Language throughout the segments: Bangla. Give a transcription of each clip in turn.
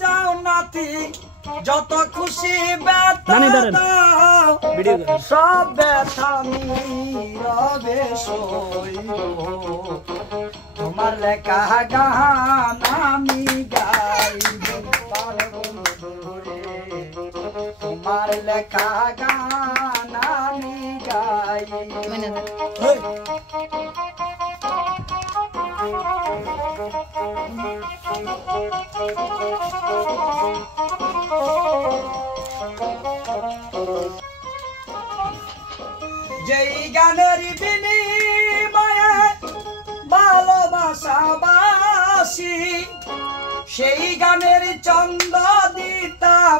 যাও নাতি যত খুশি ব্যথা দাও সব ব্যথা নীরবে সইব তোমার লেখা গান আমি গাইব তোমার লেখা গান আমি গাইব যেই গানের বিনিময়ে ভালোবাসাবাসি সেই গানের চন্দ দিতাম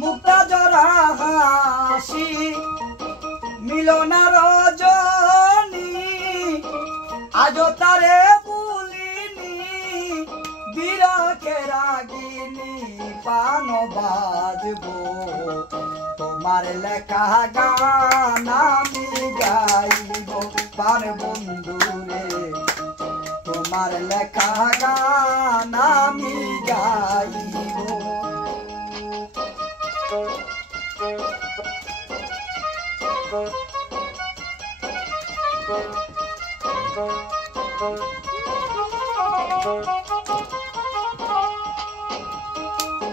মুক্তা জরা হাসি মিলনার রজনী আজও তারে ভুলিনি বিরখে রাগিনী পান বাজবো তোমার লেখা গান আমি গাইব পার বন্ধুরে তোমার লেখা গান আমি গাইব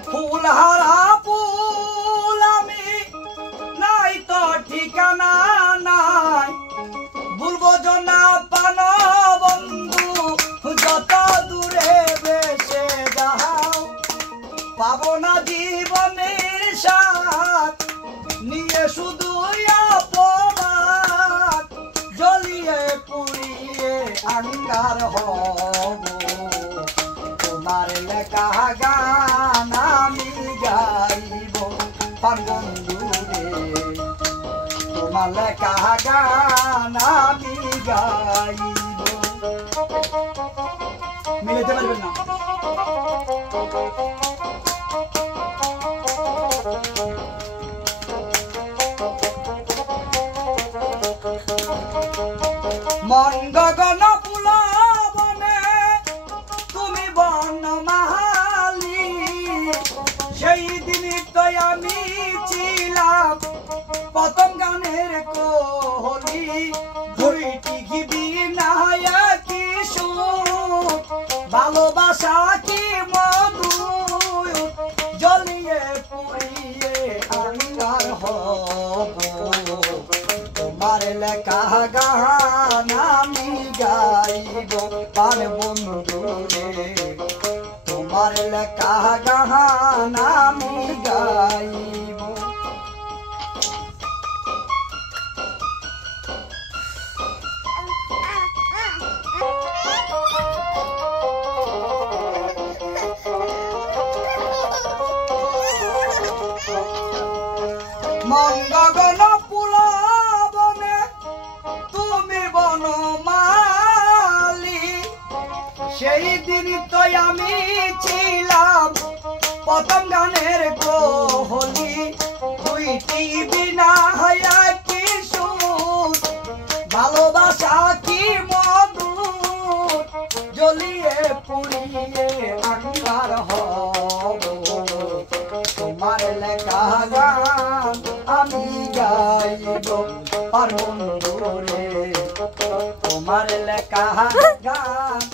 ফুলহারা ফুল আমি নাই তো ঠিকানা নাই ভুলবো না পান বন্ধু যত দূরে বেসে যাও পাবো না জীবনের সাথ নিয়ে শুধু অপবাদ জ্বলিয়ে পুড়িয়ে আঙ্গার হব তোমার লেখা গান আমি গাইব পান বন্ধুরে তোমার লেখা গান আমি গাইব মিলাতে পারবেন না মন গগন পুলবনে তুমি বনমালী সেই দিনই তো আমি ছিলাম প্রথম গানের কোহলি দুইটি গিবি নায়া কি সুর ভালোবাসা কি মধু জ্বলিয়ে পুড়িয়ে আঙ্গার হব তোমার লেখা গান আমি গাইব পার বন্ধুরে তোমার লেখা গান আমি গাইব মন গগন পুলবনে তুমি বনমালী সেই দিন তো আমি ছিলাম প্রথম গানের কোহলি দুইটি বিনা হায়া কি সুর ভালোবাসা কি মধুর জ্বলিয়ে পুড়িয়ে আঙ্গার হব তোমার লেখা গান আমি গাইব পার বন্ধুরে তোমার লেখা গান